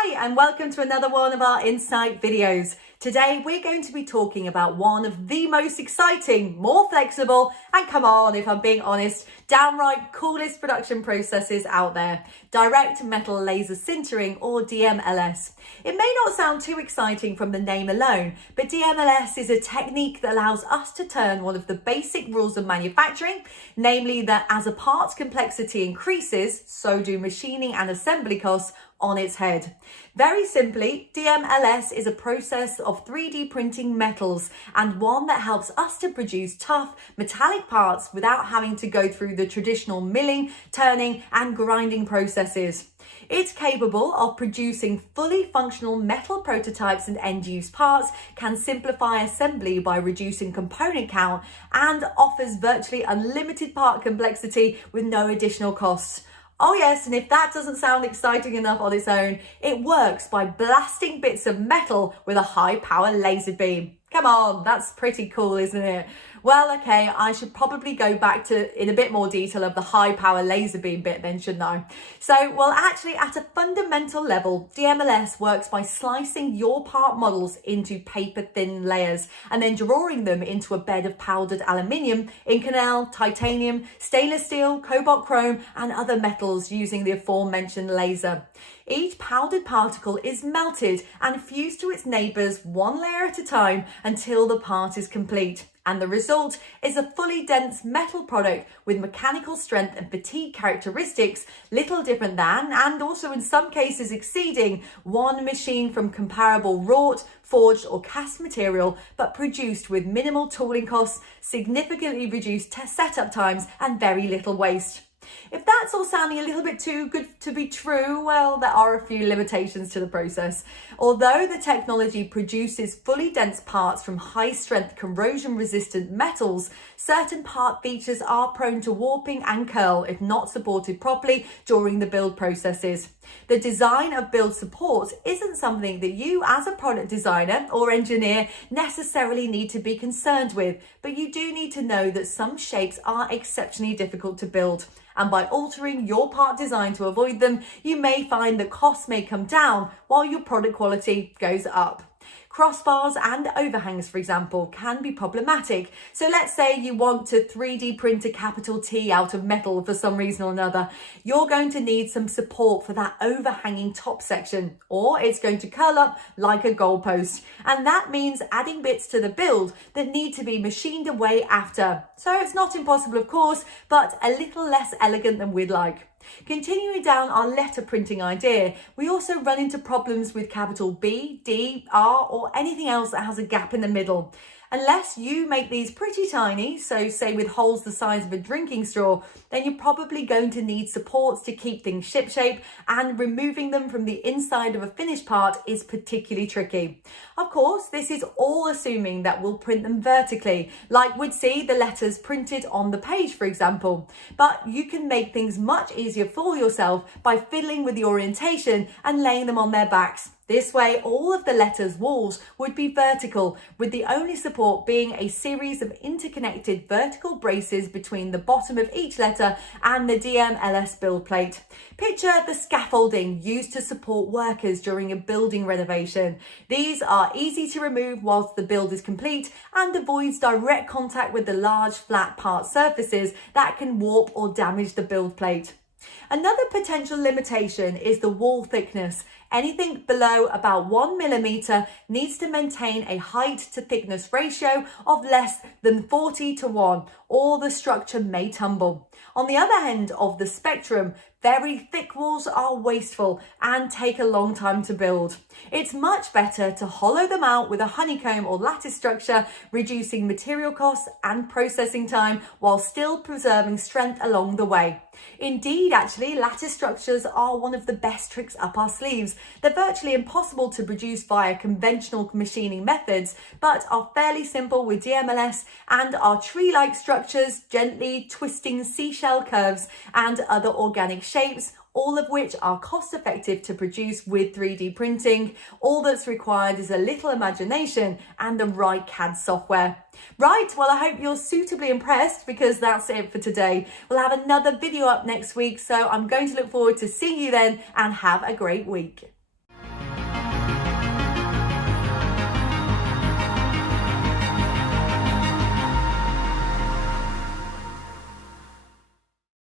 Hi, and welcome to another one of our Insight videos. Today, we're going to be talking about one of the most exciting, more flexible, and come on, if I'm being honest, downright coolest production processes out there, Direct Metal Laser Sintering, or DMLS. It may not sound too exciting from the name alone, but DMLS is a technique that allows us to turn one of the basic rules of manufacturing, namely that as a part's complexity increases, so do machining and assembly costs, on its head. Very simply, DMLS is a process of 3D printing metals and one that helps us to produce tough metallic parts without having to go through the traditional milling, turning and grinding processes. It's capable of producing fully functional metal prototypes and end-use parts, can simplify assembly by reducing component count, and offers virtually unlimited part complexity with no additional costs. Oh yes, and if that doesn't sound exciting enough on its own, it works by blasting bits of metal with a high-power laser beam. Come on, that's pretty cool, isn't it? Well, okay, I should probably go back to in a bit more detail of the high-power laser beam bit then, shouldn't I? Well, actually, at a fundamental level, DMLS works by slicing your part models into paper-thin layers and then drawing them into a bed of powdered aluminium, Inconel, titanium, stainless steel, cobalt chrome, and other metals using the aforementioned laser. Each powdered particle is melted and fused to its neighbours one layer at a time until the part is complete. And the result is a fully dense metal product with mechanical strength and fatigue characteristics little different than, and also in some cases exceeding, one machine from comparable wrought, forged or cast material, but produced with minimal tooling costs, significantly reduced setup times and very little waste. If that's all sounding a little bit too good to be true, well, there are a few limitations to the process. Although the technology produces fully dense parts from high-strength corrosion-resistant metals, certain part features are prone to warping and curl if not supported properly during the build processes. The design of build supports isn't something that you as a product designer or engineer necessarily need to be concerned with, but you do need to know that some shapes are exceptionally difficult to build. And by altering your part design to avoid them, you may find that costs may come down while your product quality goes up. Crossbars and overhangs, for example, can be problematic. So let's say you want to 3D print a capital T out of metal for some reason or another. You're going to need some support for that overhanging top section, or it's going to curl up like a goalpost. And that means adding bits to the build that need to be machined away after. So it's not impossible, of course, but a little less elegant than we'd like. Continuing down our letter printing idea, we also run into problems with capital B, D, R, or anything else that has a gap in the middle. Unless you make these pretty tiny, so say with holes the size of a drinking straw, then you're probably going to need supports to keep things shipshape, and removing them from the inside of a finished part is particularly tricky. Of course, this is all assuming that we'll print them vertically, like we'd see the letters printed on the page, for example. But you can make things much easier for yourself by fiddling with the orientation and laying them on their backs. This way, all of the letters' walls would be vertical, with the only support being a series of interconnected vertical braces between the bottom of each letter and the DMLS build plate. Picture the scaffolding used to support workers during a building renovation. These are easy to remove whilst the build is complete and avoids direct contact with the large flat part surfaces that can warp or damage the build plate. Another potential limitation is the wall thickness. Anything below about 1 mm needs to maintain a height to thickness ratio of less than 40:1, or the structure may tumble. On the other end of the spectrum, very thick walls are wasteful and take a long time to build. It's much better to hollow them out with a honeycomb or lattice structure, reducing material costs and processing time while still preserving strength along the way. Indeed, actually, lattice structures are one of the best tricks up our sleeves. They're virtually impossible to produce via conventional machining methods, but are fairly simple with DMLS and are tree-like structures, gently twisting seashell curves and other organic shapes, all of which are cost effective to produce with 3D printing. All that's required is a little imagination and the right CAD software. Right, well, I hope you're suitably impressed, because that's it for today. We'll have another video up next week, so I'm going to look forward to seeing you then, and have a great week.